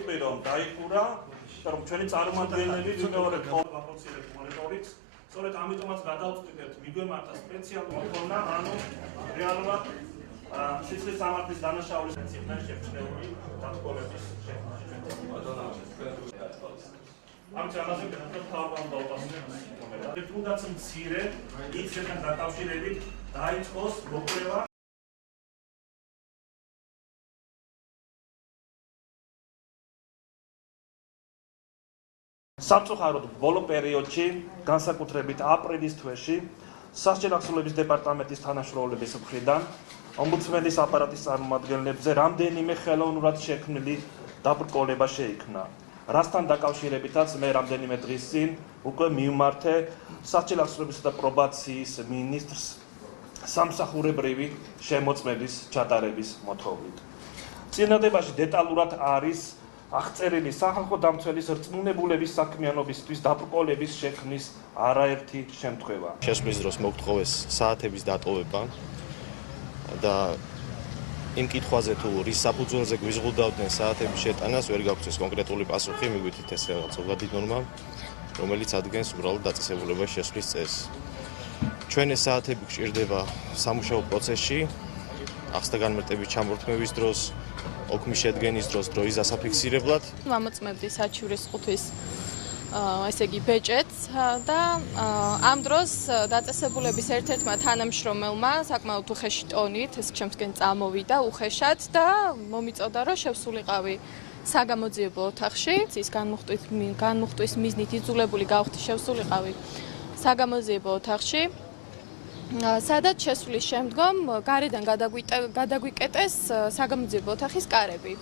რომ დაიხურა, რომ ჩვენი წარმომადგენლები ვიმეორებთ ახორციელებს მონიტორინგს, სწორედ ამიტომაც გადავწყვიტეთ მიგვემართა სპეციალური მოთხოვნა, ანუ რეალურად სისხლის სამართლის დანაშაულის პრინციპიდან შექმნილი დათვალების შექმნა. ამით ამაზე განაცხადოთ თავგანდა თუნდაც მცირე იქთან დაკავშირებით დაიწყოს მოკვლევა სამწუხაროდ ბოლო პერიოდში, განსაკუთრებით აპრილის თვეში, სასჯელ აღსრულების დეპარტამენტის თანამშრომლების მხრიდან ომბუდსმენის აპარატის წარმომადგენლებზე რამდენიმე ხელოვნურად შექმნილი დაბრკოლება შეიქმნა. რასთან დაკავშირებითაც მე რამდენიმე დღის წინ უკვე მივმართე სასჯელ აღსრულებისა და პრობაციის მინისტრს სამსახურებრივი შემოწმების ჩატარების მოთხოვნით. წინადადებაში დეტალურად არის აღწერილი სახალხო დამცველის რწმუნებულების საქმიანობისთვის დაბრკოლების შექმნის არაერთი შემთხვევა. შესვლის დროს მოგთხოვეს საათების დატოვება და იმ კითხვაზე თუ რის საფუძველზე გვიზღუდავდნენ საათების შეტანას, ვერ გაგვწეს კონკრეტული პასუხი, მიგვიწით ეს რაღაც ზოგადი ნორმა, რომელიც ადგენს უბრალოდ დაწესებულებას შესვლის წესს. ჩვენ ეს საათები გვჭირდება სამუშაო პროცესში, ახსნა განმარტების ჩამორთმევის დროს, ოქმის შედგენის დროს დროის დასაფიქსირებლად. ვამოწმებდი საჩივრის ყუთვის ესე იგი ბეჭედს და ამ დროს დაწესებულების ერთ-ერთმა თანამშრომელმა საკმაოდ უხეში ტონით ეს ჩემსკენ წამოვიდა უხეშად და მომიწოდა რომ შევსულიყავი საგამოძიებო ოთახში ის განმუხტვის მიზნით იძულებული გავხდი შევსულიყავი საგამოძიებო ოთახში სადაც შესვლის შემდგომ გარედან გადაგვიკეტეს საგამოძიებო ოთახის კარები.